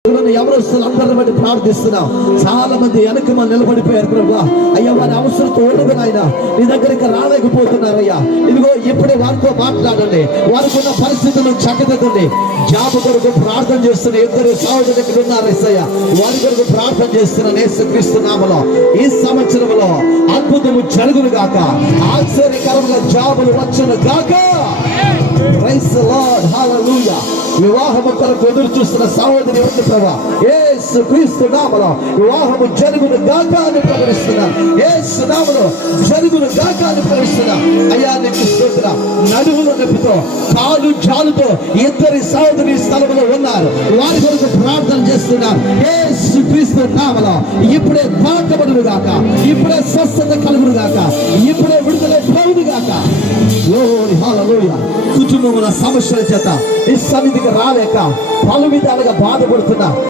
ఎవరొస్తున్నారు అందరిని బట్టి ప్రార్థిస్తున్నాం. చాలా మంది వెనక మనం నిలబడిపోయారు ప్రభా. అయ్యా వారి అవసరంతో ఓడుగు నాయన నీ దగ్గరికి రాలేకపోతున్నారయ్యా. ఇదిగో ఇప్పుడే వారితో మాట్లాడండి, వారికి ఉన్న పరిస్థితులను చక్కదిద్దండి. జాబ్ కొరకు ప్రార్థన చేస్తున్న ఇద్దరు సహోదరులు ఇక్కడ ఉన్నారు యేసయ్యా. వారి కొరకు ప్రార్థన చేస్తున్న యేసుక్రీస్తు నామములో ఈ సంవత్సరంలో అద్భుతము జరుగును గాక, ఆశ్చర్యకరముగా జాబులు వచ్చును గాక. ప్రైజ్ ది లార్డ్, హల్లెలూయా. వివాహము కొరకు ఎదురు చూస్తున్న సహోదరి ఉంది ప్రభా, యేసుక్రీస్తు నామములో వివాహము జరుగును గాక అని ప్రకటిస్తున్నాను. యేసు నామములో జరుగును గాక అని ప్రకటిస్తున్నాను. అయ్యా నీకు స్తోత్రం. నడుముల నొప్పితో కాలు జాలుతో ఇద్దరి సహోదరి స్థలంలో ఉన్నారు, వారి కొరకు ప్రార్థన చేస్తున్నారు. యేసుక్రీస్తు నామములో ఇప్పుడే తాకబడును గాక, ఇప్పుడే స్వస్థత కలుగును గాక, ఇప్పుడే విడుదల కలుగును గాక. గ్లోరీ, హల్లెలూయా. కుటుంబముల సమస్యల చేత ఈ సన్నిధికి రాలేక పలు విధాలుగా బాధపడుతున్నా